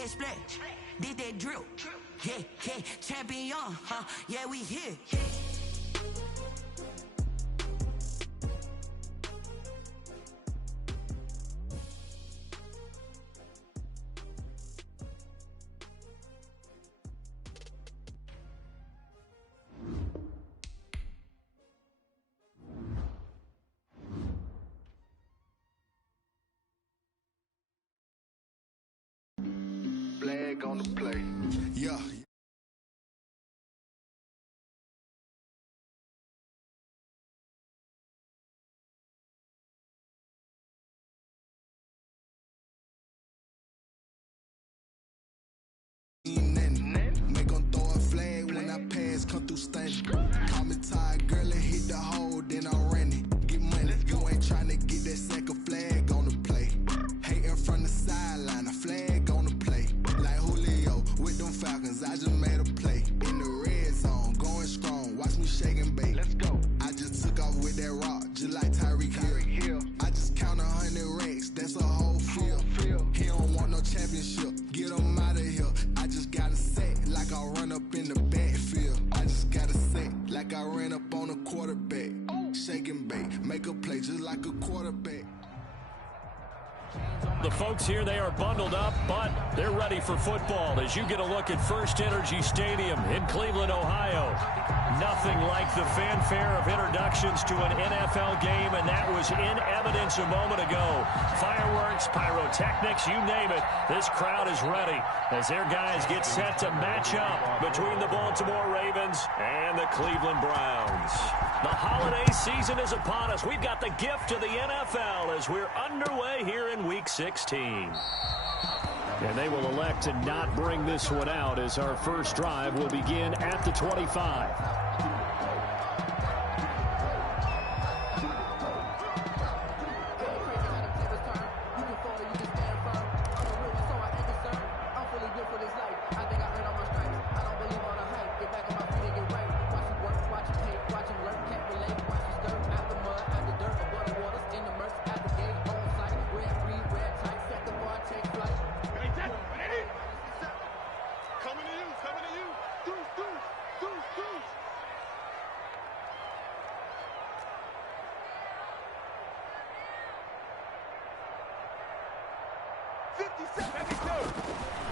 that splat, did that drill. Yeah, yeah, champion, huh? Yeah, we here. Flag on the play. Yeah. Make 'em throw a flag when I pass, come through stunning. Call me tired, girl, and hit the hole, then I'm running. Get money, you ain't tryna get that second flag on the play. Hating from the sideline, a flag on the play. Like Julio with them Falcons, I just made a play. In the red zone, going strong, watch me shake and bake. Let's go. I just took off with that rock, just like Tyreek Hill. I just count 100 racks, that's a whole field. He don't want no championship, get him out of here. I just gotta set like I run up in the backfield. I just gotta set like I ran up on a quarterback. Shake and bake, make a play just like a quarterback. The folks here, they are bundled up, but they're ready for football as you get a look at First Energy Stadium in Cleveland, Ohio. Nothing like the fanfare of introductions to an NFL game, and that was in evidence a moment ago. Fireworks, pyrotechnics, you name it. This crowd is ready as their guys get set to match up between the Baltimore Ravens and the Cleveland Browns. The holiday season is upon us. We've got the gift to the NFL as we're underway here in Week 16. And they will elect to not bring this one out as our first drive will begin at the 25.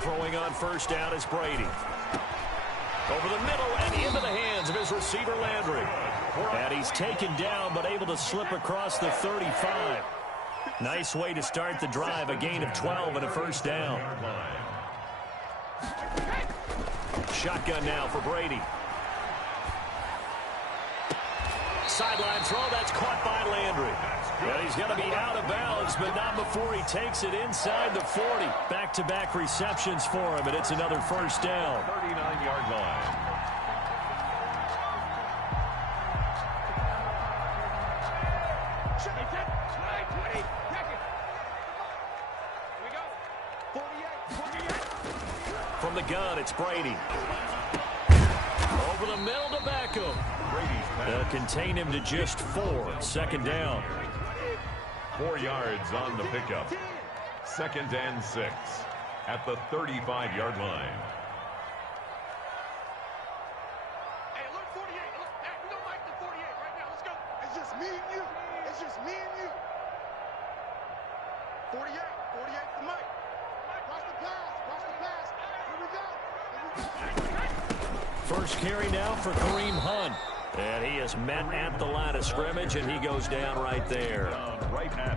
Throwing on first down is Brady. Over the middle and into the hands of his receiver Landry. And he's taken down but able to slip across the 35. Nice way to start the drive, a gain of 12 and a first down. Shotgun now for Brady. Sideline throw, that's caught by Landry. And he's going to be out of bounds, but not before he takes it inside the 40. Back-to-back receptions for him, and it's another first down. 39-yard line. From the gun, it's Brady. Over the middle to Beckham. They'll contain him to just 4. Second down. 4 yards on the pickup. 2nd and 6 at the 35-yard line. Hey, look, 48. Look, hey, we don't like the 48 right now. Let's go. It's just me and you. It's just me and you. 48. 48 for Mike. Watch the pass. Watch the pass. Here we go. Here we go. First carry now for Kareem Hunt. And he is met at the line of scrimmage, and he goes down right there.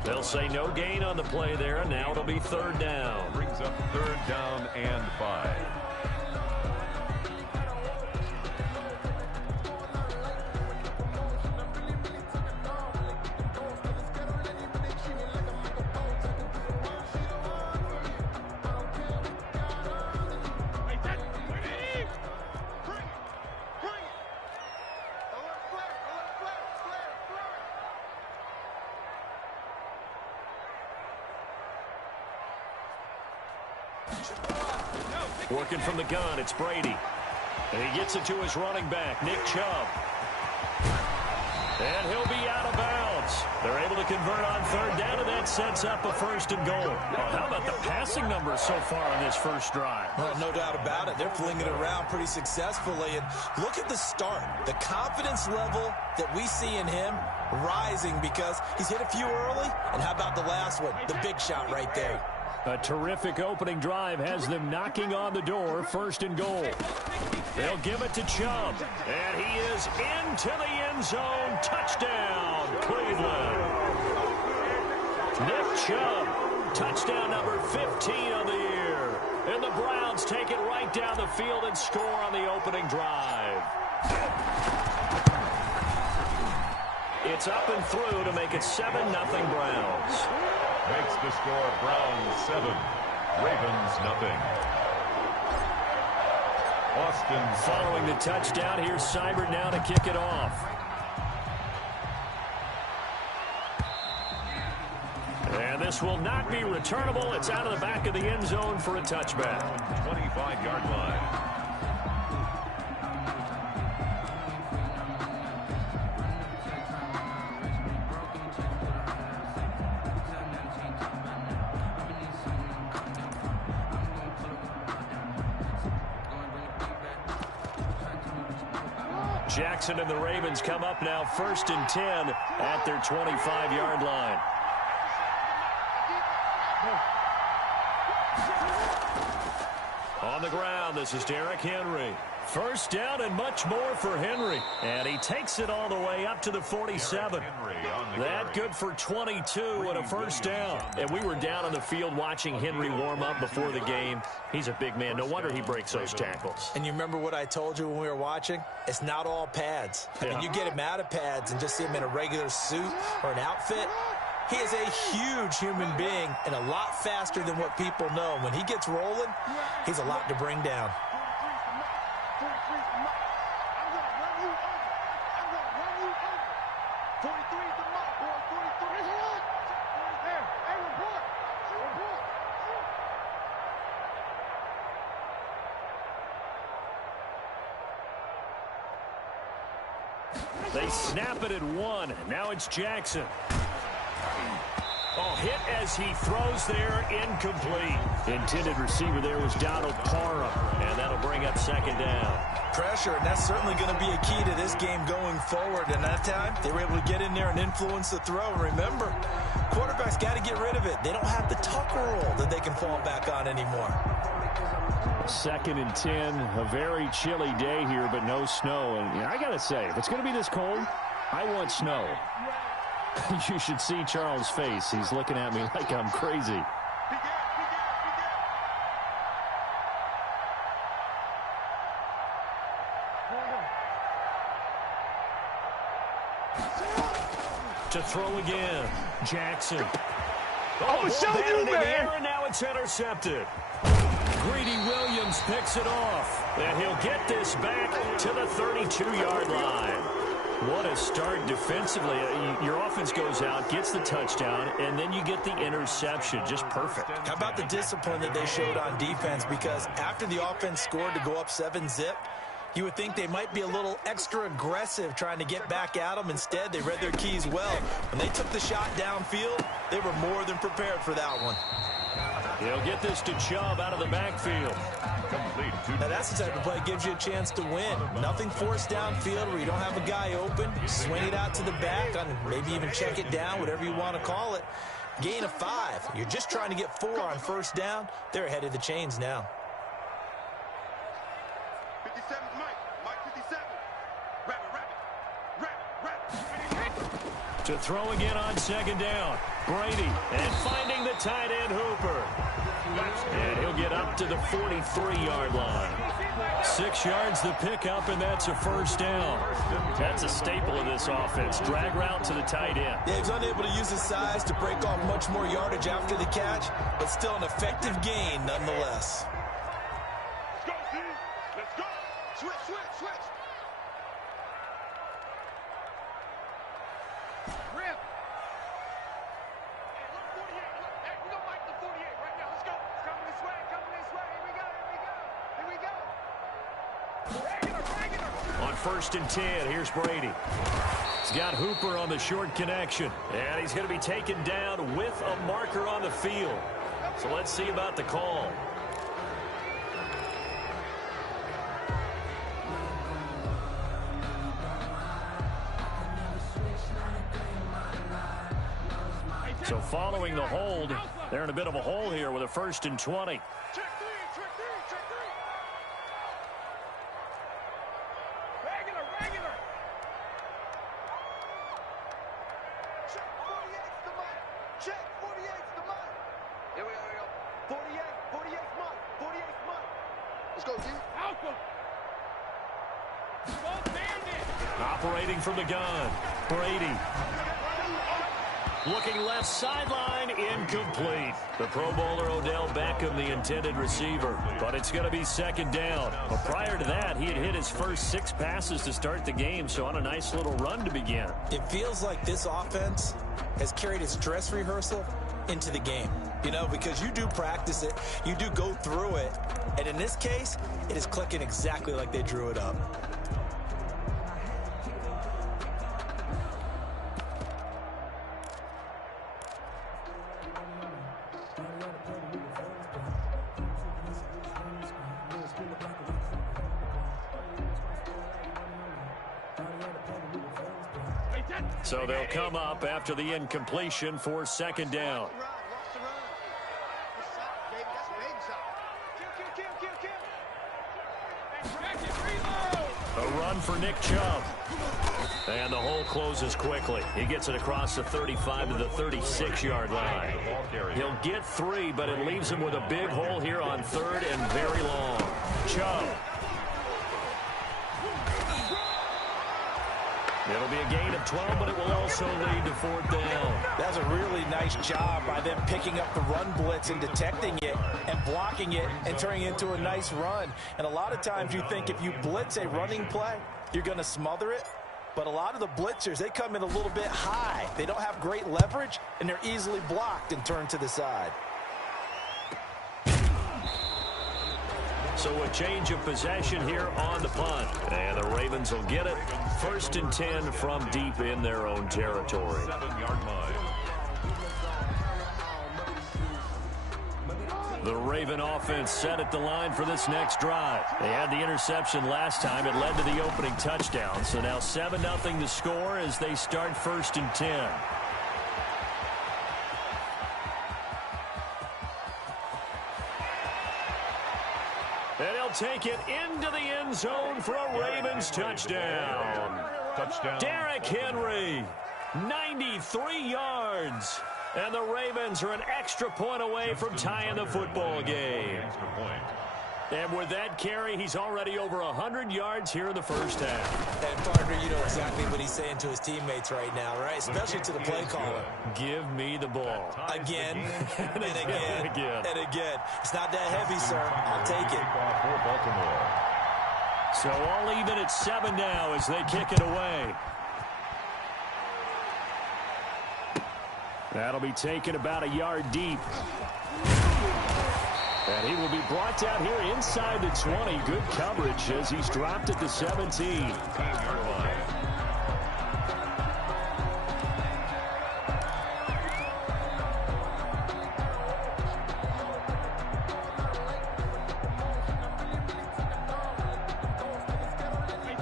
They'll say no gain on the play there. Now it'll be third down. Brings up 3rd down and 5. Working from the gun, it's Brady. And he gets it to his running back, Nick Chubb. And he'll be out of bounds. They're able to convert on third down, and that sets up a first and goal. Well, how about the passing numbers so far on this first drive? Well, no doubt about it. They're flinging it around pretty successfully. And look at the start. The confidence level that we see in him rising because he's hit a few early. And how about the last one? The big shot right there. A terrific opening drive has them knocking on the door, first and goal. They'll give it to Chubb, and he is into the end zone. Touchdown, Cleveland. Nick Chubb, touchdown number 15 of the year. And the Browns take it right down the field and score on the opening drive. It's up and through to make it 7-0 Browns. Makes the score Browns 7, Ravens nothing. Austin following the touchdown. Here's Seibert now to kick it off. And this will not be returnable. It's out of the back of the end zone for a touchback. 25-yard line. Jackson and the Ravens come up now first and 10 at their 25-yard line. On the ground, this is Derrick Henry. First down and much more for Henry. And he takes it all the way up to the 47. That good for 22 and a first down. And we were down on the field watching Henry warm up before the game. He's a big man. No wonder he breaks those tackles. And you remember what I told you when we were watching? It's not all pads. I mean, you get him out of pads and just see him in a regular suit or an outfit. He is a huge human being and a lot faster than what people know. When he gets rolling, he's a lot to bring down. They snap it at one. Now it's Jackson. Oh, hit as he throws there, incomplete. Intended receiver there was Donald Parham, and that'll bring up second down. Pressure, and that's certainly going to be a key to this game going forward. And that time, they were able to get in there and influence the throw. Remember, quarterbacks got to get rid of it. They don't have the tuck roll that they can fall back on anymore. Second and 10, a very chilly day here, but no snow. And I got to say, if it's going to be this cold, I want snow. You should see Charles' face. He's looking at me like I'm crazy. To throw again, Jackson. I'm gonna show you, man. And now it's intercepted. Greedy Williams picks it off, and he'll get this back to the 32-yard line. What a start defensively. Your offense goes out, gets the touchdown, and then you get the interception. Just perfect. How about the discipline that they showed on defense? Because after the offense scored to go up 7-zip, you would think they might be a little extra aggressive trying to get back at them. Instead, they read their keys well. When they took the shot downfield, they were more than prepared for that one. He'll get this to Chubb out of the backfield. Complete. Now, that's the type of play that gives you a chance to win. Nothing forced downfield where you don't have a guy open. Swing it out to the back, maybe even check it down, whatever you want to call it. Gain of 5. You're just trying to get 4 on first down. They're ahead of the chains now. 57, Mike 57. To throw again on second down. Brady, and finding the tight end Hooper. And he'll get up to the 43-yard line. 6 yards the pickup, and that's a first down. That's a staple of this offense. Drag route to the tight end. Yeah, he's unable to use his size to break off much more yardage after the catch, but still an effective gain nonetheless. Let's go, D. Let's go. Switch. Rip. Hey, look, 48. Look, hey, we don't like the 48 right now. Let's go. It's coming this way. Here we go. On 1st and 10. Here's Brady. He's got Hooper on the short connection. And he's going to be taken down with a marker on the field. So let's see about the call. So following the hold, they're in a bit of a hole here with a 1st and 20. Check three. Regular. Check 48's the mic. Check 48's the mic. Here we go. 48's mic. 48's mic. Let's go, G. Alpha. Operating from the gun, Brady. Looking left sideline, incomplete. The Pro Bowler Odell Beckham, the intended receiver. But it's going to be 2nd down. But prior to that, he had hit his first 6 passes to start the game, so on a nice little run to begin. It feels like this offense has carried its dress rehearsal into the game. You know, because you do practice it, you do go through it, and in this case, it is clicking exactly like they drew it up. So they'll come up after the incompletion for 2nd down. A run for Nick Chubb. And the hole closes quickly. He gets it across the 35 to the 36-yard line. He'll get 3, but it leaves him with a big hole here on 3rd and very long. Chubb. It'll be a gain of 12, but it will also lead to 4th down. That's a really nice job by them picking up the run blitz and detecting it and blocking it and turning it into a nice run. And a lot of times you think if you blitz a running play, you're going to smother it. But a lot of the blitzers, they come in a little bit high. They don't have great leverage, and they're easily blocked and turned to the side. So a change of possession here on the punt. And the Ravens will get it. 1st and 10 from deep in their own territory. 7-yard line. The Raven offense set at the line for this next drive. They had the interception last time. It led to the opening touchdown. So now 7-0 the score as they start 1st and 10. And he'll take it into the end zone for a Ravens touchdown. Derrick Henry, 93 yards. And the Ravens are an extra point away from tying the football game. And with that carry, he's already over 100 yards here in the first half. And, partner, you know exactly what he's saying to his teammates right now, right? Especially to the play caller. Give me the ball. Again, and again, and again. It's not that heavy, sir. I'll take it. So all even at 7 now as they kick it away. That'll be taken about a yard deep. And he will be brought down here inside the 20. Good coverage as he's dropped at the 17.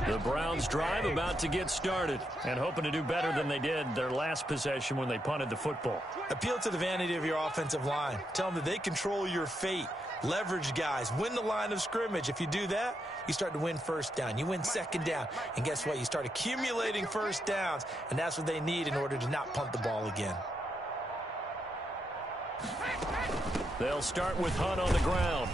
The Browns drive about to get started and hoping to do better than they did their last possession when they punted the football. Appeal to the vanity of your offensive line. Tell them that they control your fate. Leverage guys. Win the line of scrimmage. If you do that, you start to win 1st down. You win 2nd down. And guess what? You start accumulating 1st downs. And that's what they need in order to not punt the ball again. They'll start with Hunt on the ground.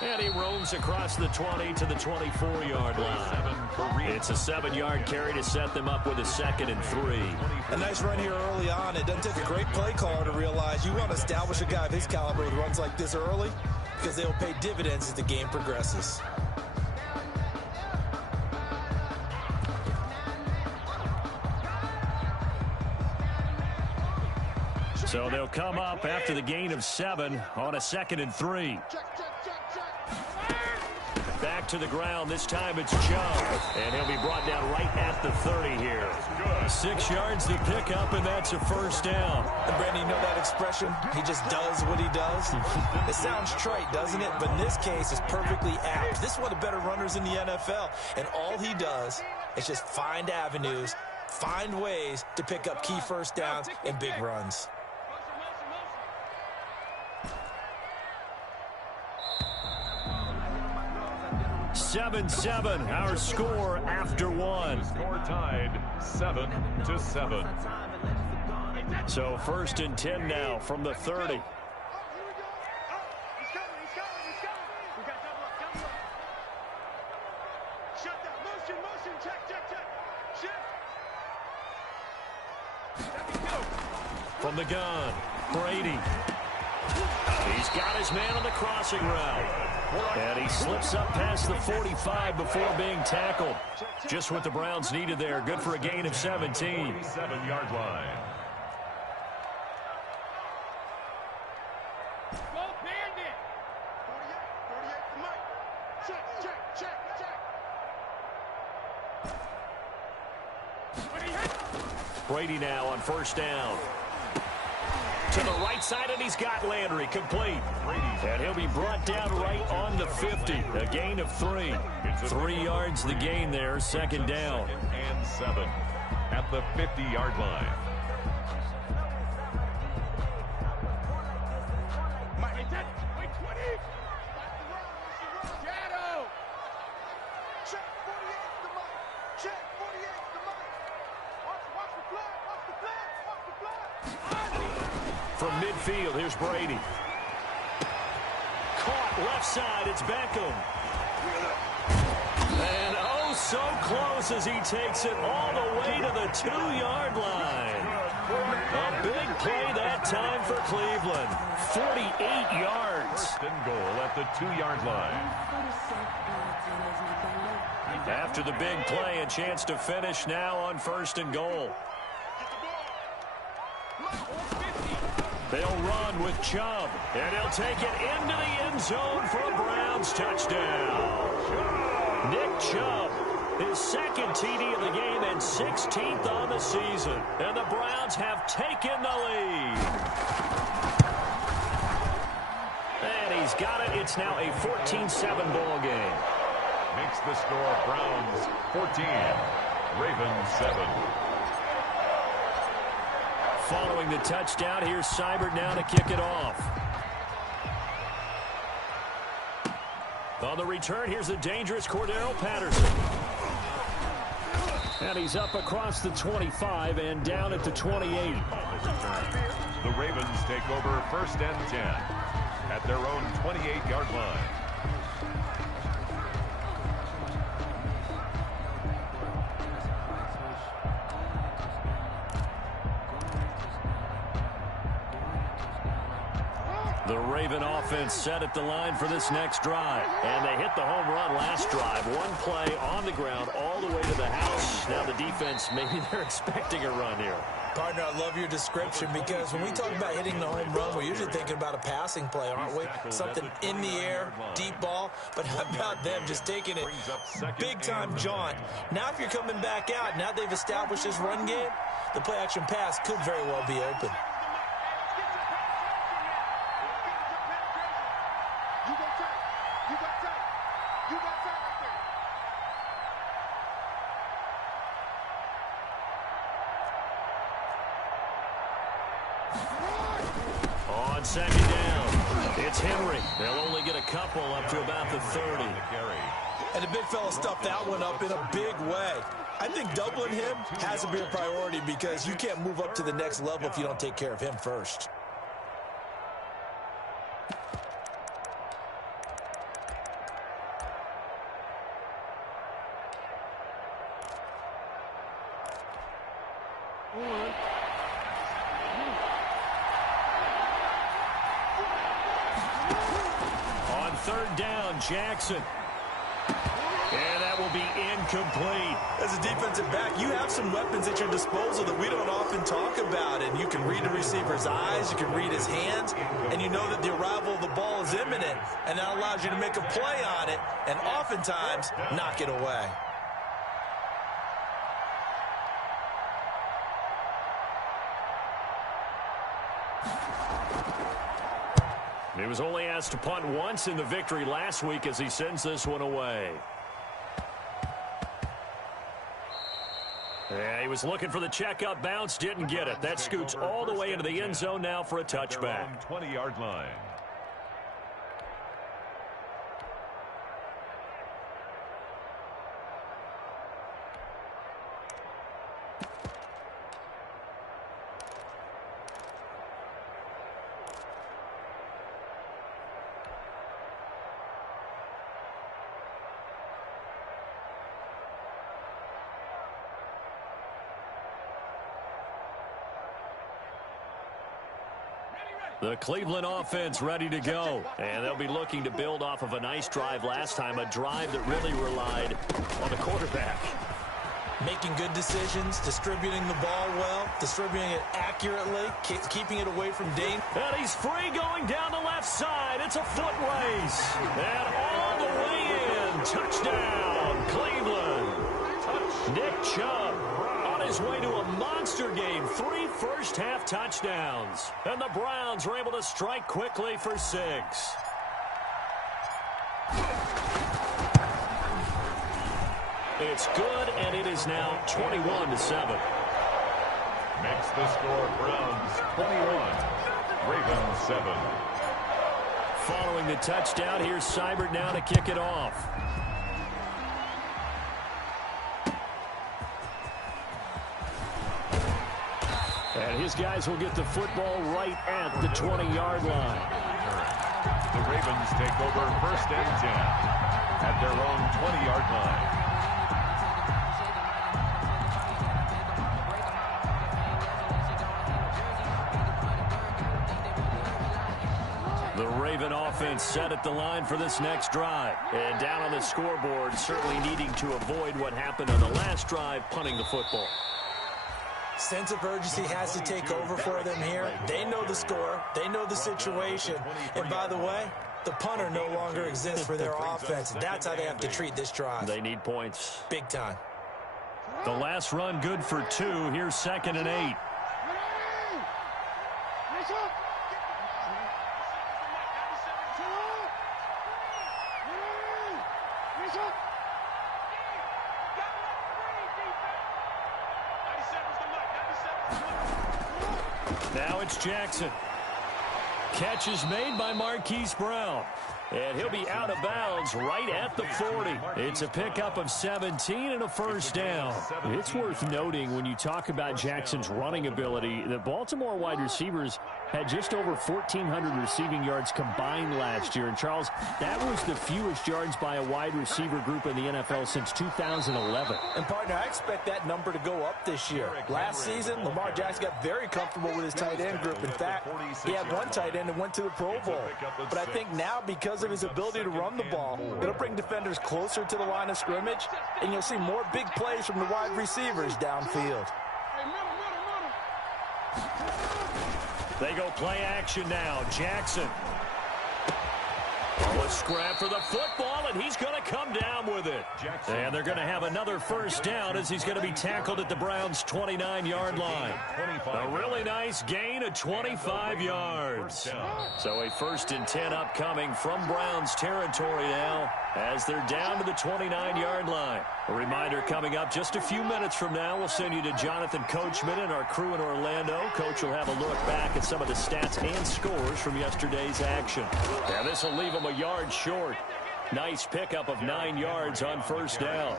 And he roams across the 20 to the 24-yard line. It's a 7-yard carry to set them up with a 2nd and 3. A nice run here early on. It doesn't take a great play caller to realize you want to establish a guy of his caliber with runs like this early because they will pay dividends as the game progresses. So they'll come up after the gain of 7 on a 2nd and 3. Back to the ground. This time it's Chubb. And he'll be brought down right at the 30 here. 6 yards to pick up, and that's a first down. And Brandon, you know that expression? He just does what he does. It sounds trite, doesn't it? But in this case, it's perfectly apt. This is one of the better runners in the NFL. And all he does is just find avenues, find ways to pick up key first downs and big runs. Seven, our score after one. Score tied 7-7. So 1st and 10 now from the 30. From the gun, Brady. He's got his man on the crossing route. And he slips up past the 45 before being tackled. Just what the Browns needed there. Good for a gain of 17. 7-yard line. Go Bandit! 48, Mike. Check. Brady now on 1st down. To the right side, and he's got Landry complete. And he'll be brought down right on the 50. A gain of 3. 3 yards the gain there, 2nd down. And 7 at the 50-yard line. Wait, 20. Shadow. Check 48's the Mike. Check 48's the Mike. Watch the flag. From midfield, here's Brady. Caught left side, it's Beckham. And oh, so close as he takes it all the way to the 2-yard line. A big play that time for Cleveland. 48 yards. 1st and goal at the 2-yard line. After the big play, a chance to finish now on 1st and goal. They'll run with Chubb, and he'll take it into the end zone for a Browns touchdown. Nick Chubb, his 2nd TD of the game and 16th on the season. And the Browns have taken the lead. And he's got it. It's now a 14-7 ball game. Makes the score Browns 14, Ravens 7. Following the touchdown, here's Seibert now to kick it off. On the return, here's the dangerous Cordero Patterson. And he's up across the 25 and down at the 28. The Ravens take over 1st and 10 at their own 28-yard line. The Raven offense set at the line for this next drive. And they hit the home run last drive. One play on the ground all the way to the house. Now the defense, maybe they're expecting a run here. Partner, I love your description because when we talk about hitting the home run, we're usually thinking about a passing play, aren't we? Something in the air, deep ball. But how about them just taking it big-time jaunt? Now if you're coming back out, now they've established this run game, the play-action pass could very well be open. On 2nd down, it's Henry. They'll only get a couple up to about the 30. And the big fella stuffed that one up in a big way. I think doubling him has to be a priority because you can't move up to the next level if you don't take care of him first. On 3rd down, Jackson. And that will will be incomplete. As a defensive back, you have some weapons at your disposal that we don't often talk about. And you can read the receiver's eyes, you can read his hands, and you know that the arrival of the ball is imminent. And that allows you to make a play on it and oftentimes knock it away. He was only asked to punt once in the victory last week as he sends this one away. Yeah, he was looking for the checkup bounce, didn't get it. That scoots all the way into the end zone now for a touchback. 20-yard line. The Cleveland offense ready to go. And they'll be looking to build off of a nice drive last time, a drive that really relied on the quarterback. Making good decisions, distributing the ball well, distributing it accurately, keeping it away from danger. And he's free going down the left side. It's a foot race. And all the way in. Touchdown, Cleveland. Nick Chubb on his way to a monster game. 3 first-half touchdowns. And the Browns were able to strike quickly for 6. It's good, and it is now 21-7. Makes the score Browns 21, Ravens 7. Following the touchdown, here's Seibert now to kick it off. And his guys will get the football right at the 20-yard line. The Ravens take over 1st and 10 at their own 20-yard line. The Raven offense set at the line for this next drive. And down on the scoreboard, certainly needing to avoid what happened on the last drive, punting the football. Sense of urgency has to take over for them here. They know the score. They know the situation. And by the way, the punter no longer exists for their offense. That's how they have to treat this drive. They need points. Big time. The last run good for 2. Here's 2nd and 8. Now it's Jackson. Catch is made by Marquise Brown. And he'll be out of bounds right at the 40. It's a pickup of 17 and a first down. It's worth noting when you talk about Jackson's running ability, the Baltimore wide receivers had just over 1,400 receiving yards combined last year. And, Charles, that was the fewest yards by a wide receiver group in the NFL since 2011. And, partner, I expect that number to go up this year. Last season, Lamar Jackson got very comfortable with his tight end group. In fact, he had one tight end that went to the Pro Bowl. But I think now, because of his ability to run the ball, it'll bring defenders closer to the line of scrimmage, and you'll see more big plays from the wide receivers downfield. They go play action now. Jackson. Oh, a scrap for the football, and he's going to come down with it. And they're going to have another first down as he's going to be tackled at the Browns' 29-yard line. A really nice gain of 25 yards. So a 1st and 10 upcoming from Browns territory now as they're down to the 29-yard line. A reminder coming up just a few minutes from now, we'll send you to Jonathan Coachman and our crew in Orlando. Coach will have a look back at some of the stats and scores from yesterday's action. And this will leave them a yard short. Nice pickup of 9 yards on first down.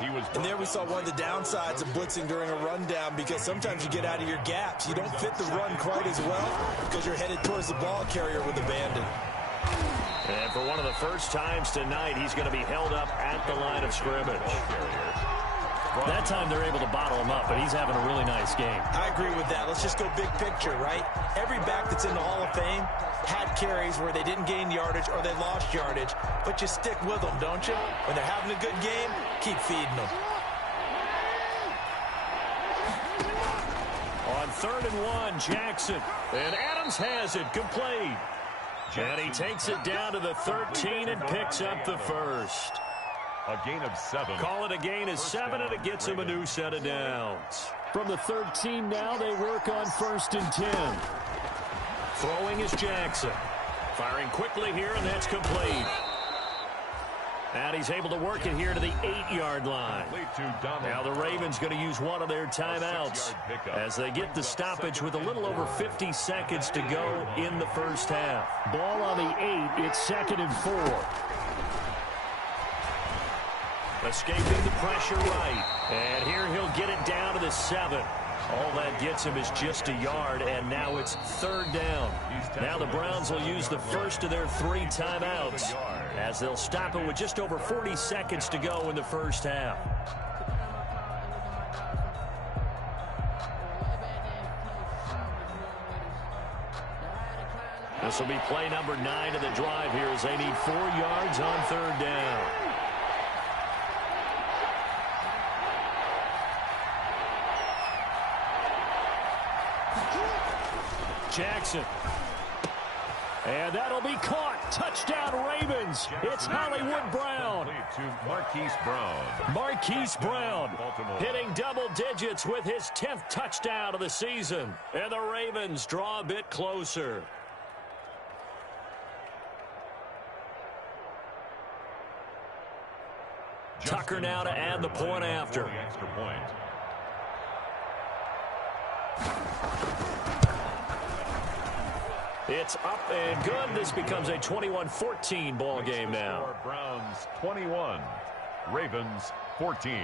And there we saw one of the downsides of blitzing during a rundown, because sometimes you get out of your gaps. You don't fit the run quite as well because you're headed towards the ball carrier with abandon. And for one of the first times tonight, he's going to be held up at the line of scrimmage. That time they're able to bottle him up, but he's having a really nice game. I agree with that. Let's just go big picture, right? Every back that's in the Hall of Fame had carries where they didn't gain yardage or they lost yardage, but you stick with them, don't you? When they're having a good game, keep feeding them. On 3rd and 1, Jackson. And Adams has it complete. And he takes it down to the 13 and picks up the first. A gain of 7. Call it a gain of 7, and it gets him a new set of downs. From the 13 now, they work on 1st and 10. Throwing is Jackson. Firing quickly here, and that's complete. And he's able to work it here to the 8-yard line. Now the Ravens going to use one of their timeouts as they get the stoppage with a little over 50 seconds to go in the first half. Ball on the 8. It's 2nd and 4. Escaping the pressure right. And here he'll get it down to the 7. All that gets him is just a yard, and now it's 3rd down. Now the Browns will use the first of their 3 timeouts as they'll stop it with just over 40 seconds to go in the first half. This will be play number 9 of the drive here as they need 4 yards on 3rd down. Jackson. And that'll be caught. Touchdown, Ravens. It's Hollywood Brown. To Marquise Brown. Marquise Brown hitting double digits with his 10th touchdown of the season. And the Ravens draw a bit closer. Tucker now to add the point after. Extra point. It's up and good. This becomes a 21-14 ball game now. Browns 21, Ravens 14.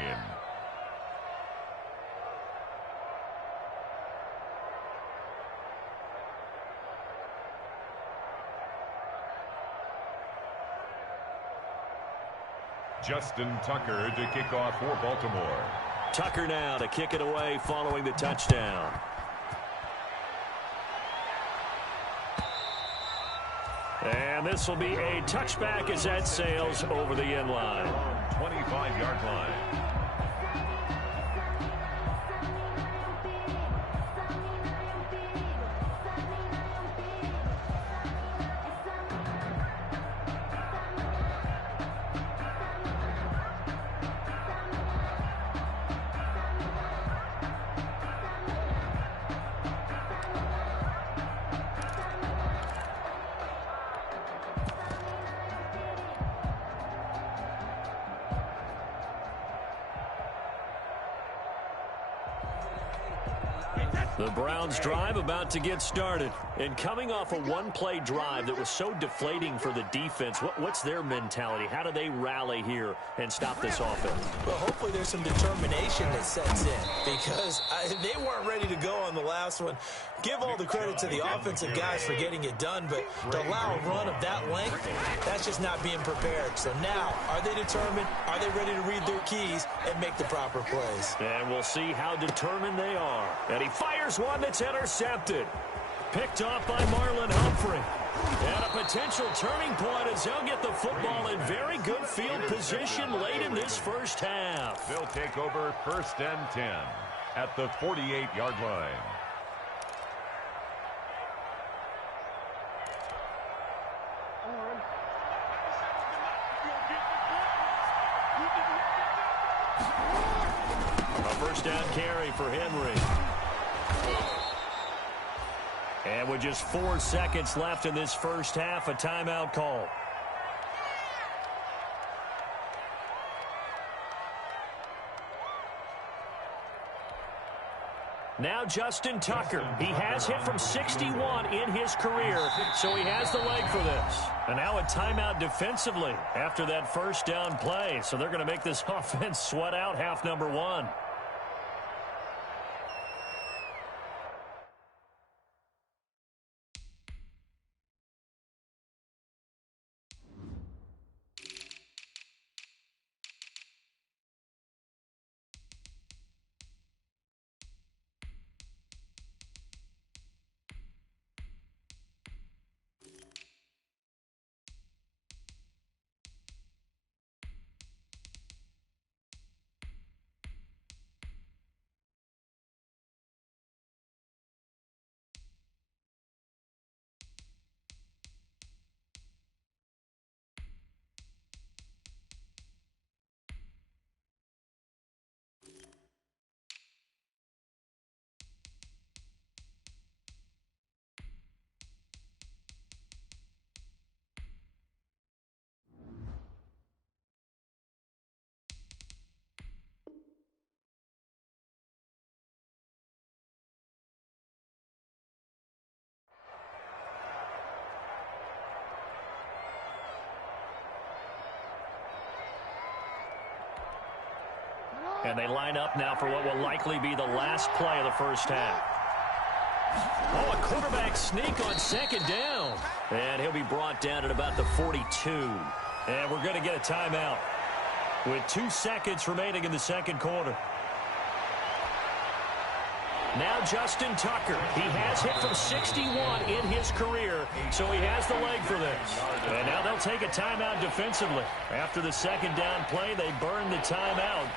Justin Tucker to kick off for Baltimore. Tucker now to kick it away following the touchdown. And this will be a touchback as that sails over the end line. 25-yard line. The Browns drive about to get started. And coming off a one-play drive that was so deflating for the defense, what's their mentality? How do they rally here and stop this offense? Well, hopefully there's some determination that sets in because they weren't ready to go on the last one. Give all the credit to the offensive guys for getting it done, but to allow a run of that length, that's just not being prepared. So now, are they determined? Are they ready to read their keys and make the proper plays? And we'll see how determined they are. And he fires one that's intercepted. Picked off by Marlon Humphrey. And a potential turning point as they'll get the football in very good field position late in this first half. They'll take over 1st and 10 at the 48-yard line. A first down carry for Henry. And with just 4 seconds left in this first half, a timeout call. Now Justin Tucker. He has hit from 61 in his career, so he has the leg for this. And now a timeout defensively after that first down play. So they're going to make this offense sweat out half number 1. And they line up now for what will likely be the last play of the first half. Oh, a quarterback sneak on second down. And he'll be brought down at about the 42. And we're going to get a timeout with 2 seconds remaining in the second quarter. Now Justin Tucker. He has hit from 61 in his career, so he has the leg for this. And now they'll take a timeout defensively. After the second down play, they burn the timeout,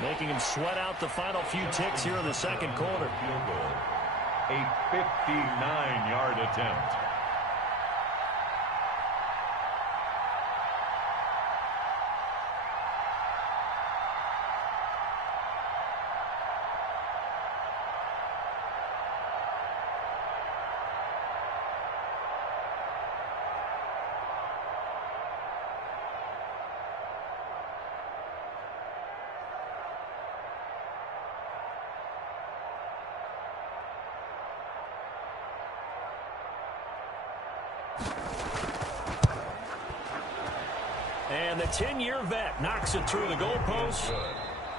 making him sweat out the final few ticks here in the second quarter. Field goal. A 59-yard attempt. And the 10-year vet knocks it through the goalpost.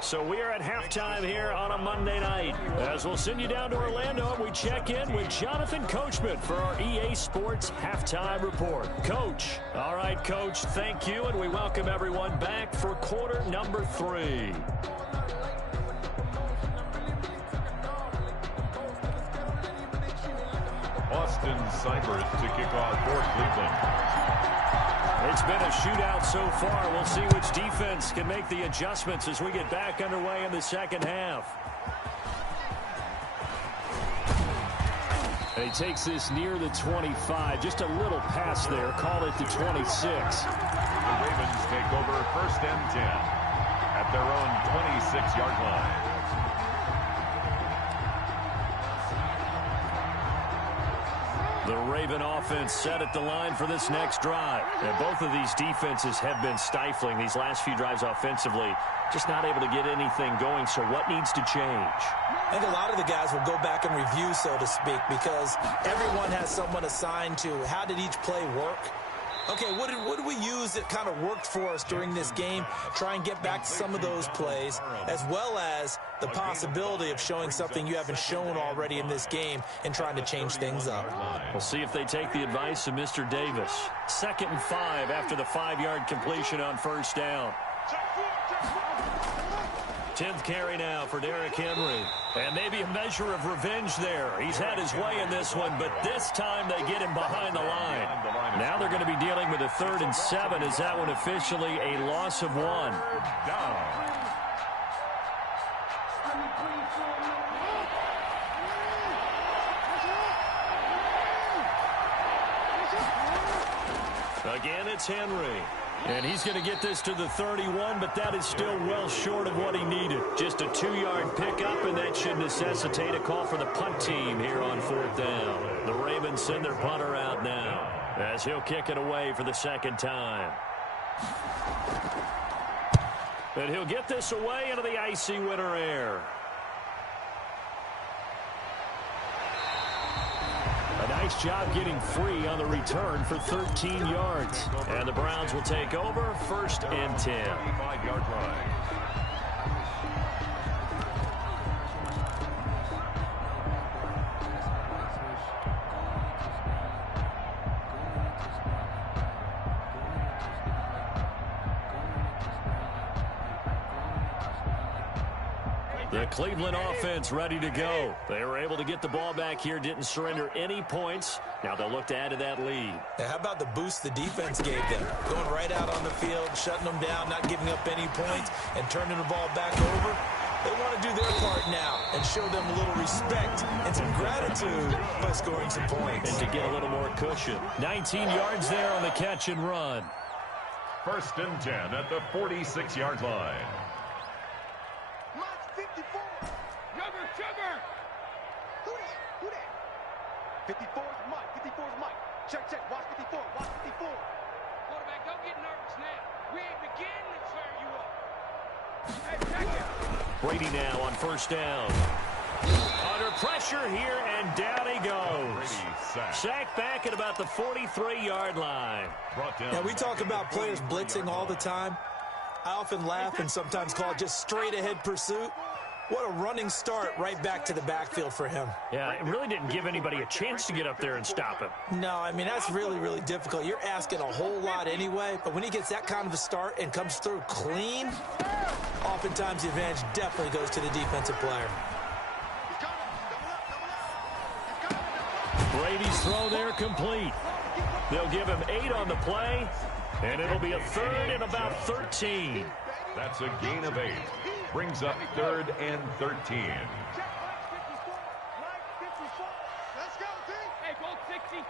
So we are at halftime here on a Monday night. As we'll send you down to Orlando, and we check in with Jonathan Coachman for our EA Sports Halftime Report. Coach. All right, Coach, thank you, and we welcome everyone back for quarter number 3. Austin Seibert to kick off for Cleveland. It's been a shootout so far. We'll see which defense can make the adjustments as we get back underway in the second half. And he takes this near the 25. Just a little pass there. Call it the 26. The Ravens take over 1st and 10 at their own 26-yard line. The Raven offense set at the line for this next drive. And both of these defenses have been stifling these last few drives offensively. Just not able to get anything going, so what needs to change? I think a lot of the guys will go back and review, so to speak, because everyone has someone assigned to how did each play work. Okay, what did we use that kind of worked for us during this game? Try and get back to some of those plays, as well as the possibility of showing something you haven't shown already in this game and trying to change things up. We'll see if they take the advice of Mr. Davis. 2nd and 5 after the 5-yard completion on 1st down. 10th carry now for Derrick Henry. And maybe a measure of revenge there. He's had his way in this one, but this time they get him behind the line. Now they're going to be dealing with a 3rd and 7. Is that one officially a loss of 1? Down. Again, it's Henry. And he's going to get this to the 31, but that is still well short of what he needed. Just a 2-yard pickup, and that should necessitate a call for the punt team here on 4th down. The Ravens send their punter out now as he'll kick it away for the 2nd time. And he'll get this away into the icy winter air. A nice job getting free on the return for 13 yards. And the Browns will take over 1st and 10. 25-yard line. The Cleveland offense ready to go. They were able to get the ball back here, didn't surrender any points. Now they'll look to add to that lead. Now, how about the boost the defense gave them? Going right out on the field, shutting them down, not giving up any points, and turning the ball back over. They want to do their part now and show them a little respect and some gratitude by scoring some points. And to get a little more cushion. 19 yards there on the catch and run. 1st and 10 at the 46-yard line. 54 is Mike. 54 is Mike. Check, check. Watch 54. Watch 54. Quarterback, don't get nervous now. We ain't beginning to tear you up. Hey, check it. Brady now on 1st down. Under pressure here, and down he goes. Sacked back at about the 43-yard line. Now, we talk about players blitzing all the time. I often laugh and sometimes call it just straight-ahead pursuit. What a running start right back to the backfield for him. Yeah, it really didn't give anybody a chance to get up there and stop him. No, I mean, that's really, really difficult. You're asking a whole lot anyway, but when he gets that kind of a start and comes through clean, oftentimes the advantage definitely goes to the defensive player. Brady's throw there complete. They'll give him 8 on the play, and it'll be a 3rd and about 13. That's a gain of 8. Brings up 3rd and 13. Let's go, D. Hey, go 66.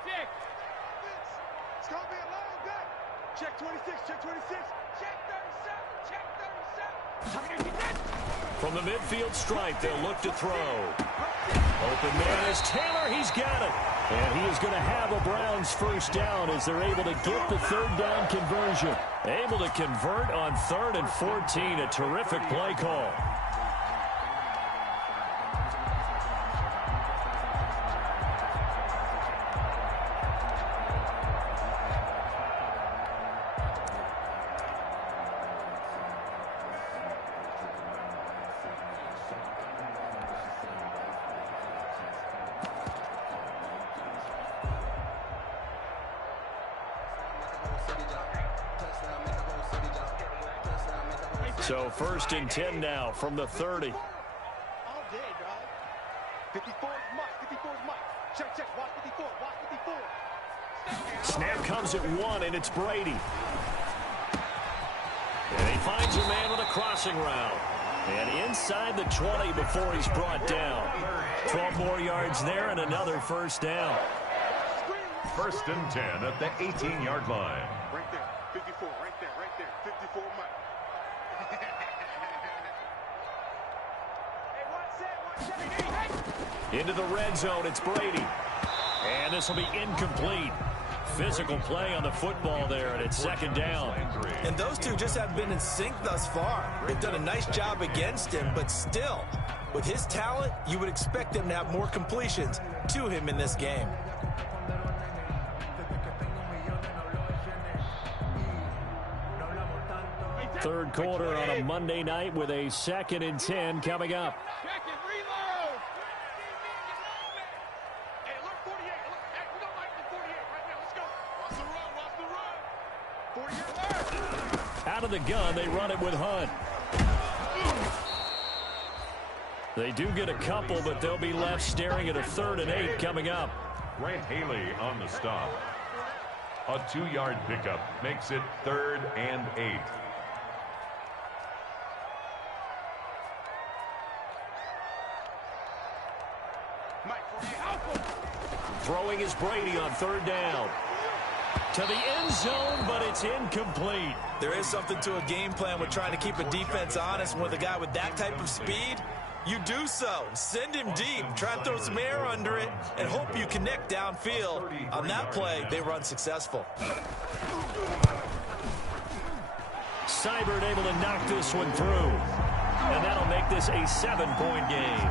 It's going to be a long day. Check 26, check 26. Check 37, check 37. From the midfield stripe, they'll look to throw. Open man is Taylor. He's got it. And he is going to have a Browns first down as they're able to get the 3rd down conversion. Able to convert on 3rd and 14. A terrific play call. So 1st and 10 now from the 30. All day, dog. 54 is Mike. 54 is Mike. Check, check. Watch 54. Watch 54. Snap comes at 1, and it's Brady. And he finds a man with a crossing route. And inside the 20 before he's brought down. 12 more yards there and another first down. 1st and 10 at the 18-yard line. Right there. 54. Right there. Right there. 54 Mike. Into the red zone, it's Brady. And this will be incomplete. Physical play on the football there, and it's 2nd down. And those two just have been in sync thus far. They've done a nice job against him, but still, with his talent, you would expect them to have more completions to him in this game. Third quarter on a Monday night with a 2nd and 10 coming up. Check it, reload. Hey, look, 48. Look, hey, we don't like the 48 right now. Let's go. Watch the run. Watch the run. 48. Out of the gun, they run it with Hunt. They do get a couple, but they'll be left staring at a 3rd and 8 coming up. Grant Haley on the stop. A 2-yard pickup makes it 3rd and 8. Throwing is Brady on 3rd down. To the end zone, but it's incomplete. There is something to a game plan with trying to keep a defense honest. With a guy with that type of speed, you do so. Send him deep. Try and throw some air under it and hope you connect downfield. On that play, they run successful. Seibert able to knock this one through. And that'll make this a 7-point game.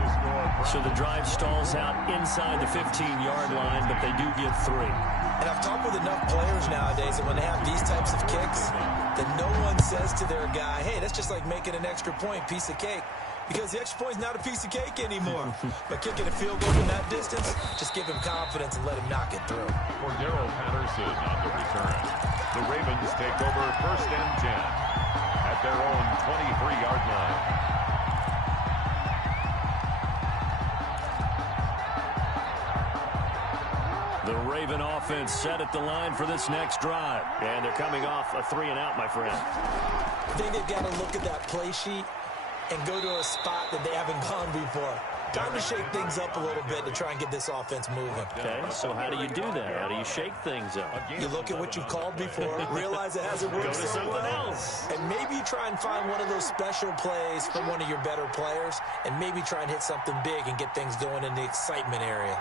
So the drive stalls out inside the 15-yard line, but they do get 3. And I've talked with enough players nowadays that when they have these types of kicks, that no one says to their guy, hey, that's just like making an extra point, piece of cake. Because the extra point is not a piece of cake anymore. But kicking a field goal from that distance, just give him confidence and let him knock it through. Cordero Patterson on the return. The Ravens take over 1st and 10 at their own 23-yard line. The Raven offense set at the line for this next drive. And they're coming off a 3-and-out, my friend. I think they've got to look at that play sheet and go to a spot that they haven't gone before. Time to shake things up a little bit to try and get this offense moving. Okay, so how do you do that? How do you shake things up? You look at what you've called before, realize it hasn't worked so well, and maybe try and find one of those special plays from one of your better players, and maybe try and hit something big and get things going in the excitement area.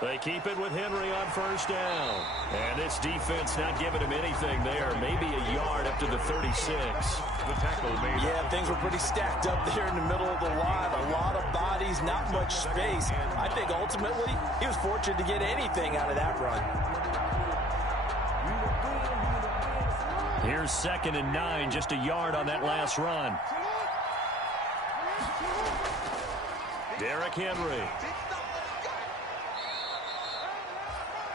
They keep it with Henry on 1st down. And this defense not giving him anything there. Maybe a yard up to the 36. The tackle made. Yeah, things were pretty stacked up there in the middle of the line. A lot of bodies leaves not much space. I think ultimately he was fortunate to get anything out of that run. Here's 2nd and 9, just a yard on that last run. Derrick Henry.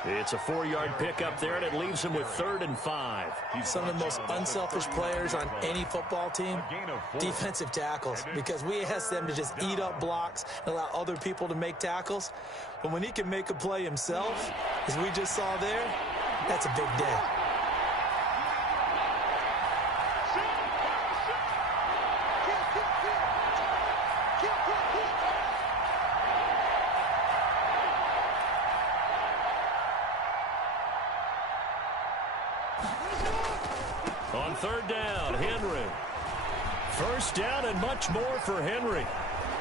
It's a 4-yard pickup there, and it leaves him with 3rd and 5. Some of the most unselfish players on any football team, defensive tackles, because we ask them to just eat up blocks and allow other people to make tackles. But when he can make a play himself, as we just saw there, that's a big day. On 3rd down, Henry. 1st down and much more for Henry.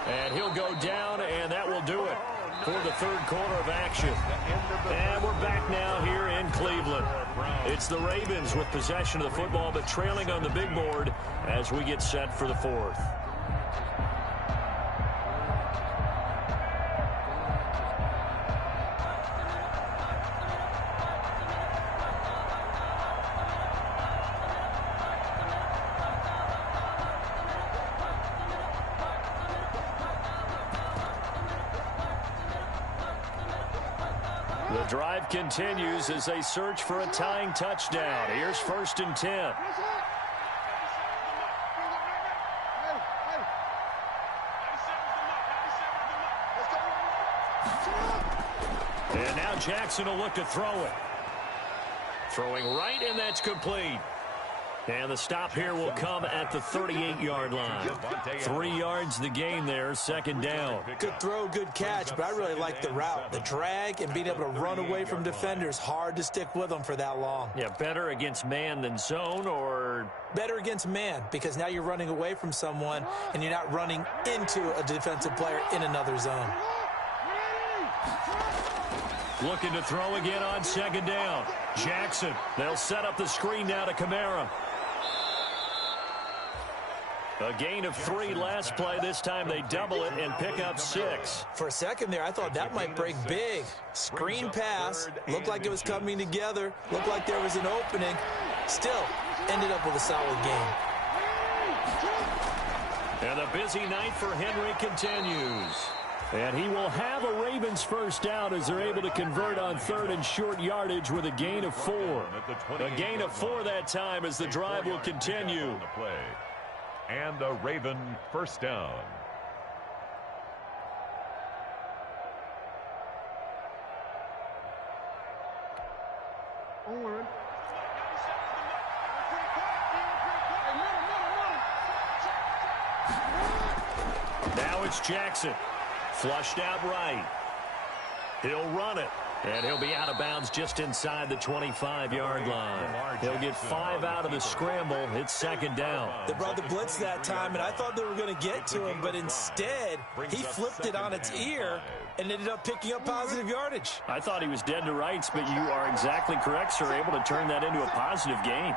And he'll go down, and that will do it for the 3rd quarter of action. And we're back now here in Cleveland. It's the Ravens with possession of the football, but trailing on the big board as we get set for the 4th. The drive continues as they search for a tying touchdown. Here's 1st and 10. And now Jackson will look to throw it. Throwing right, and that's complete. And the stop here will come at the 38-yard line. 3 yards the gain there, 2nd down. Good throw, good catch, but I really like the route. The drag and being able to run away from defenders, hard to stick with them for that long. Yeah, better against man than zone, or? Better against man, because now you're running away from someone and you're not running into a defensive player in another zone. Looking to throw again on 2nd down. Jackson, they'll set up the screen now to Kamara. A gain of 3 last play. This time they double it and pick up 6. For a second there, I thought that might break big. Screen pass. Looked like it was coming together. Looked like there was an opening. Still, ended up with a solid game. And the busy night for Henry continues. And he will have a Ravens 1st down as they're able to convert on 3rd and short yardage with a gain of 4. A gain of 4 that time as the drive will continue. And a Raven 1st down. Now it's Jackson. Flushed out right. He'll run it. And he'll be out of bounds just inside the 25-yard line. He'll get 5 out of the scramble. It's 2nd down. They brought the blitz that time, and I thought they were going to get to him, but instead, he flipped it on its ear and ended up picking up positive yardage. I thought he was dead to rights, but you are exactly correct, sir, able to turn that into a positive gain.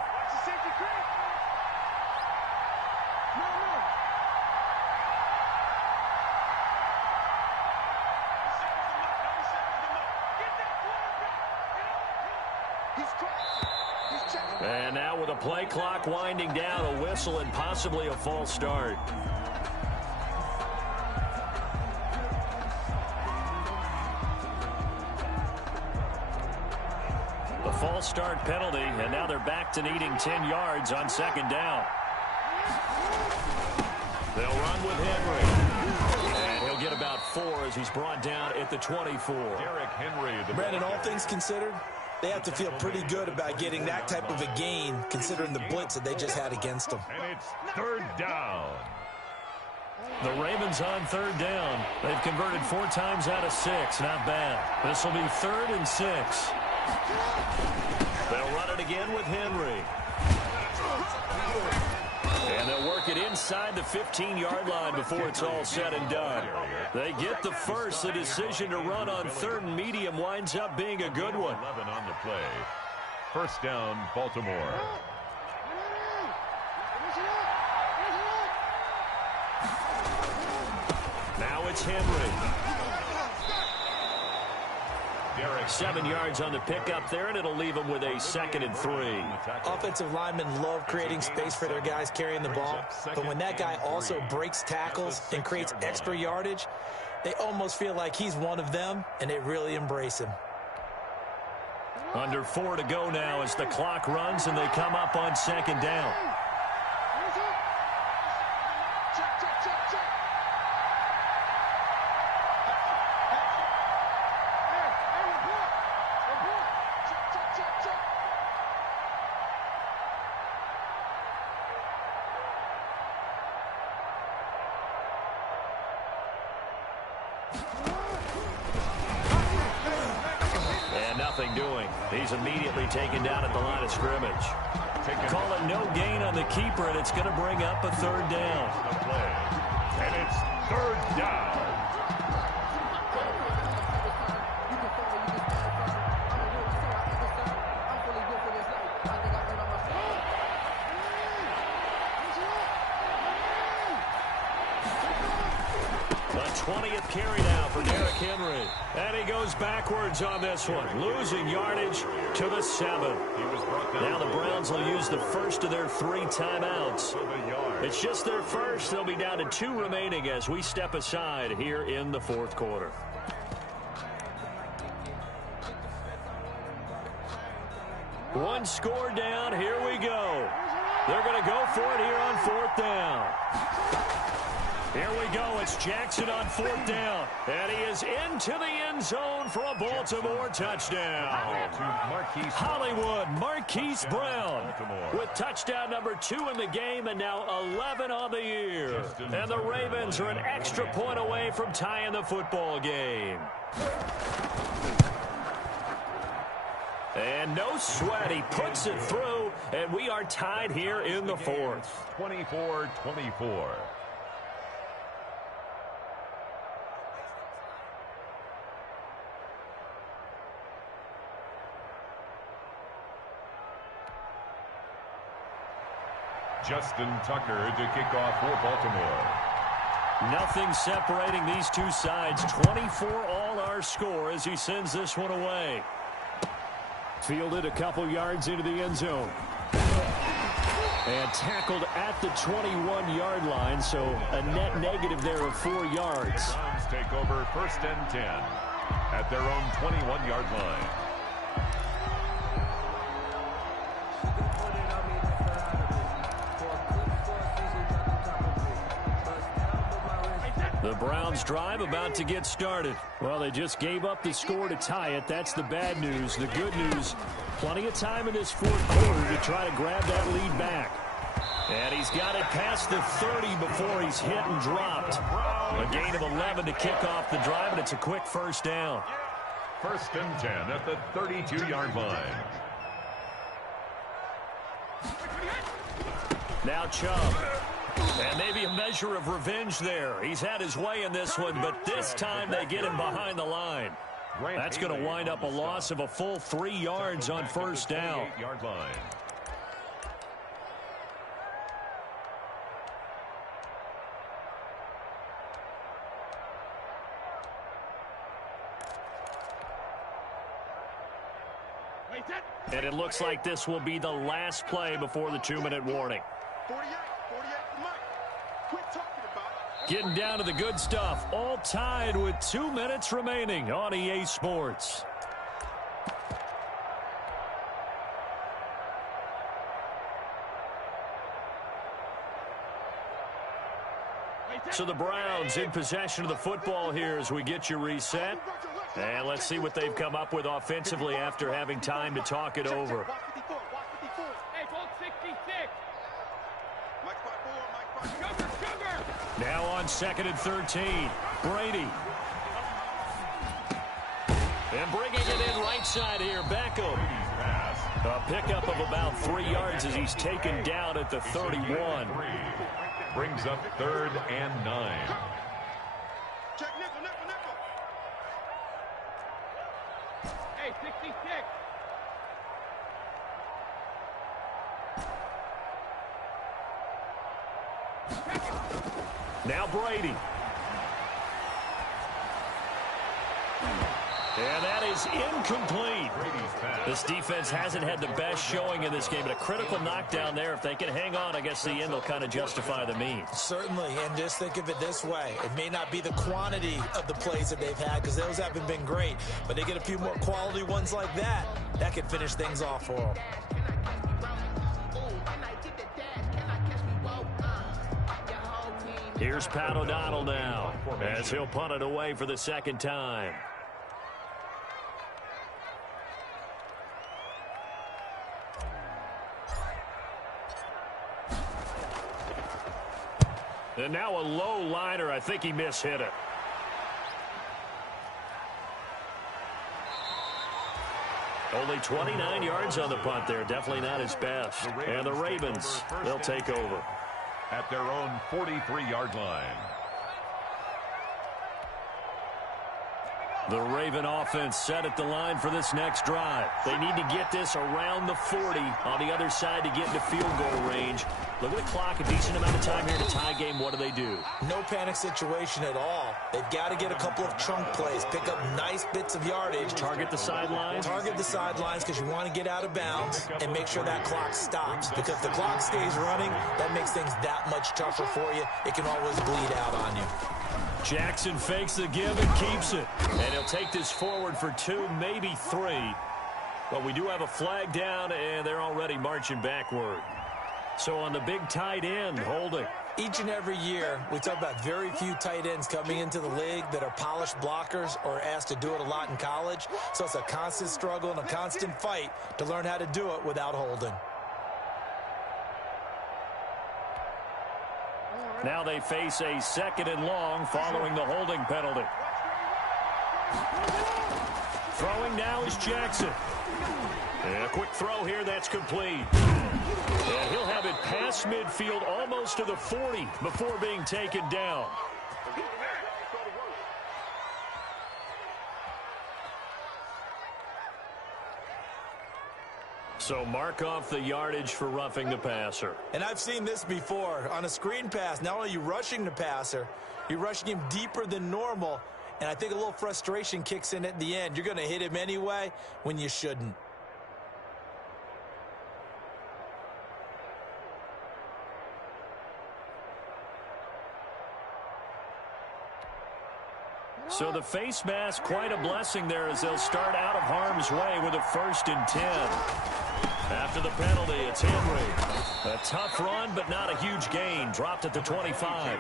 And now with a play clock winding down, a whistle and possibly a false start. The false start penalty, and now they're back to needing 10 yards on 2nd down. They'll run with Henry. And he'll get about 4 as he's brought down at the 24. Derrick Henry. Brandon, all things considered, they have to feel pretty good about getting that type of a gain, considering the blitz that they just had against them. And it's 3rd down. The Ravens on 3rd down. They've converted 4 times out of 6. Not bad. This will be 3rd and 6. They'll run it again with Henry. And they'll work it inside the 15-yard line before it's all said and done. They get the first. The decision to run on 3rd and medium winds up being a good one. 11 on the play. 1st down, Baltimore. Now it's Henry. 7 yards on the pickup there, and it'll leave him with a 2nd and 3. Offensive linemen love creating space for their guys carrying the ball, but when that guy also breaks tackles and creates extra yardage, they almost feel like he's one of them, and they really embrace him. Under 4 to go now as the clock runs, and they come up on 2nd down. Doing. He's immediately taken down at the line of scrimmage. Call it no gain on the keeper, and it's going to bring up a 3rd down. And it's 3rd down. The 20th carry now for Derrick Henry. And he goes backwards on this one, losing yardage to the 7. Now the Browns will use the first of their 3 timeouts. It's just their first. They'll be down to 2 remaining as we step aside here in the 4th quarter. One score down. Here we go. They're going to go for it here on 4th down. Here we go. It's Jackson on 4th down. And he is into the end zone for a Baltimore touchdown. Hollywood Marquise Brown with touchdown number 2 in the game and now 11 on the year. And the Ravens are an extra point away from tying the football game. And no sweat. He puts it through, and we are tied here in the 4th. 24-24. Justin Tucker to kick off for Baltimore. Nothing separating these two sides. 24 all our score as he sends this one away. Fielded a couple yards into the end zone. And tackled at the 21-yard line, so a net negative there of 4 yards. The Browns take over 1st and 10 at their own 21-yard line. The Browns drive about to get started. Well, they just gave up the score to tie it. That's the bad news. The good news, plenty of time in this 4th quarter to try to grab that lead back. And he's got it past the 30 before he's hit and dropped. A gain of 11 to kick off the drive, and it's a quick 1st down. 1st and 10 at the 32-yard line. Now Chubb. And maybe a measure of revenge there. He's had his way in this one, but this time they get him behind the line. That's going to wind up a loss of a full 3 yards on 1st down. And it looks like this will be the last play before the 2-minute warning. 48, Mike. Quit talking about it. Getting down to the good stuff. All tied with 2 minutes remaining on EA Sports. So the Browns in possession of the football here as we get you reset. And let's see what they've come up with offensively after having time to talk it over. Hey, ball 66. Now on 2nd and 13. Brady. And bringing it in right side here, Beckham. A pickup of about 3 yards as he's taken down at the 31. Brings up 3rd and 9. Check nickel. Hey, 66. Now Brady. And that is incomplete. This defense hasn't had the best showing in this game, but a critical knockdown there. If they can hang on, I guess the end will kind of justify the means. Certainly, and just think of it this way. It may not be the quantity of the plays that they've had because those haven't been great, but they get a few more quality ones like that. That could finish things off for them. Here's Pat O'Donnell now as he'll punt it away for the second time. And now a low liner. I think he mishit it. Only 29 yards on the punt there. Definitely not his best. And the Ravens, they'll take over at their own 43-yard line. The Raven offense set at the line for this next drive. They need to get this around the 40 on the other side to get into field goal range. Look at the clock, a decent amount of time here to tie game. What do? No panic situation at all. They've got to get a couple of chunk plays, pick up nice bits of yardage. Target the sidelines? Target the sidelines because you want to get out of bounds and make sure that clock stops. Because if the clock stays running, that makes things that much tougher for you. It can always bleed out on you. Jackson fakes the give and keeps it. And he'll take this forward for 2, maybe 3. But we do have a flag down, and they're already marching backward. So on the big tight end, holding. Each and every year, we talk about very few tight ends coming into the league that are polished blockers or asked to do it a lot in college. So it's a constant struggle and a constant fight to learn how to do it without holding. Now they face a 2nd and long following the holding penalty. Throwing now is Jackson. And a quick throw here, that's complete. And he'll have it past midfield almost to the 40 before being taken down. So mark off the yardage for roughing the passer. And I've seen this before. On a screen pass, not only are you rushing the passer, you're rushing him deeper than normal. And I think a little frustration kicks in at the end. You're going to hit him anyway when you shouldn't. So the face mask, quite a blessing there as they'll start out of harm's way with a 1st and 10. After the penalty, it's Henry. A tough run, but not a huge gain. Dropped at the 25.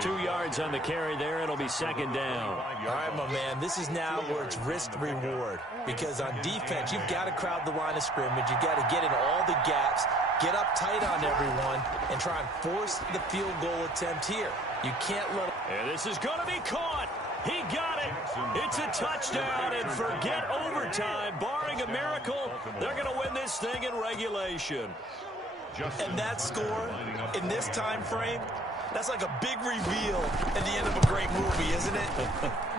2 yards on the carry there. It'll be 2nd down. All right, my man, this is now where it's risk-reward. Because on defense, you've got to crowd the line of scrimmage. You've got to get in all the gaps, get up tight on everyone, and try and force the field goal attempt here. You can't let it. And this is going to be caught. He got it. It's a touchdown, and forget overtime. Barring a miracle, they're going to win this thing in regulation. And that score in this time frame, that's like a big reveal at the end of a great movie, isn't it?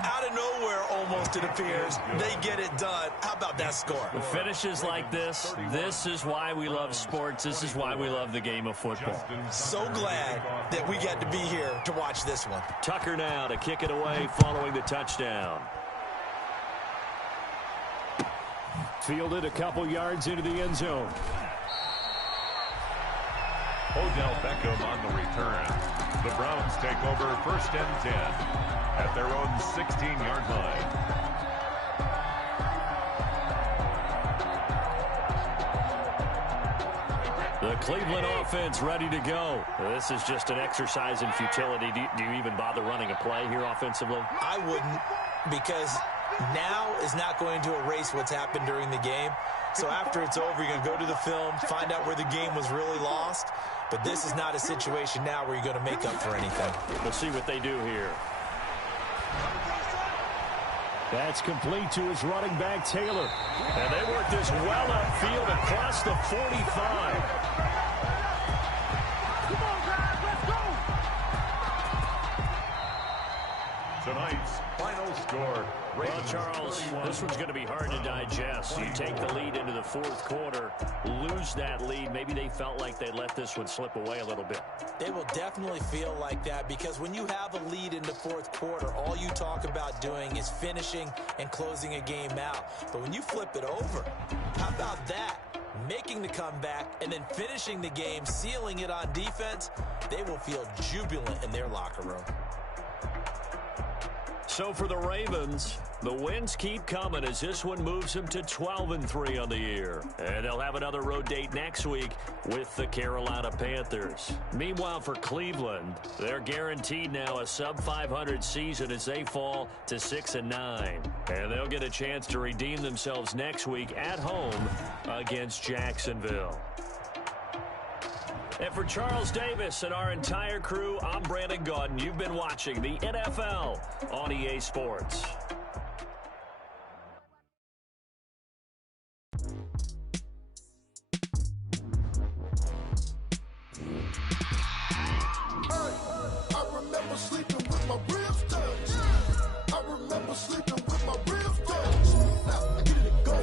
Out of nowhere, almost, it appears. They get it done. How about that score? Finishes like this. This is why we love sports. This is why we love the game of football. So glad that we got to be here to watch this one. Tucker now to kick it away following the touchdown. Fielded a couple yards into the end zone. Odell Beckham on the return. The Browns take over 1st and 10 at their own 16-yard line. The Cleveland offense ready to go. This is just an exercise in futility. Do you even bother running a play here offensively? I wouldn't, because now is not going to erase what's happened during the game. So after it's over, you're going to go to the film, find out where the game was really lost. But this is not a situation now where you're going to make up for anything. We'll see what they do here. That's complete to his running back, Taylor. And they work this well upfield across the 45. Tonight's final score. Well, Charles, this one's going to be hard to digest. You take the lead into the 4th quarter, lose that lead. Maybe they felt like they let this one slip away a little bit. They will definitely feel like that because when you have a lead in the 4th quarter, quarter, all you talk about doing is finishing and closing a game out. But when you flip it over, how about that? Making the comeback and then finishing the game, sealing it on defense, they will feel jubilant in their locker room. So for the Ravens, the wins keep coming as this one moves them to 12-3 on the year. And they'll have another road date next week with the Carolina Panthers. Meanwhile, for Cleveland, they're guaranteed now a sub-500 season as they fall to 6-9. And they'll get a chance to redeem themselves next week at home against Jacksonville. And for Charles Davis and our entire crew, I'm Brandon Gaudin. You've been watching the NFL on EA Sports. I remember sleeping with my ribs touched. I remember sleeping with my ribs touched. Now I get it to go.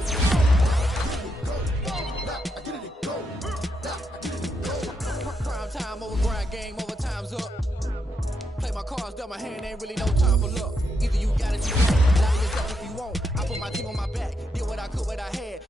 Now I get it to go. Now I get it to go. Prime time over grind game, overtime's up. Play my cards, dealt my hand, ain't really no time for luck. Either you got it, you don't. Lie to yourself if you won't. I put my team on my back, did what I could, what I had.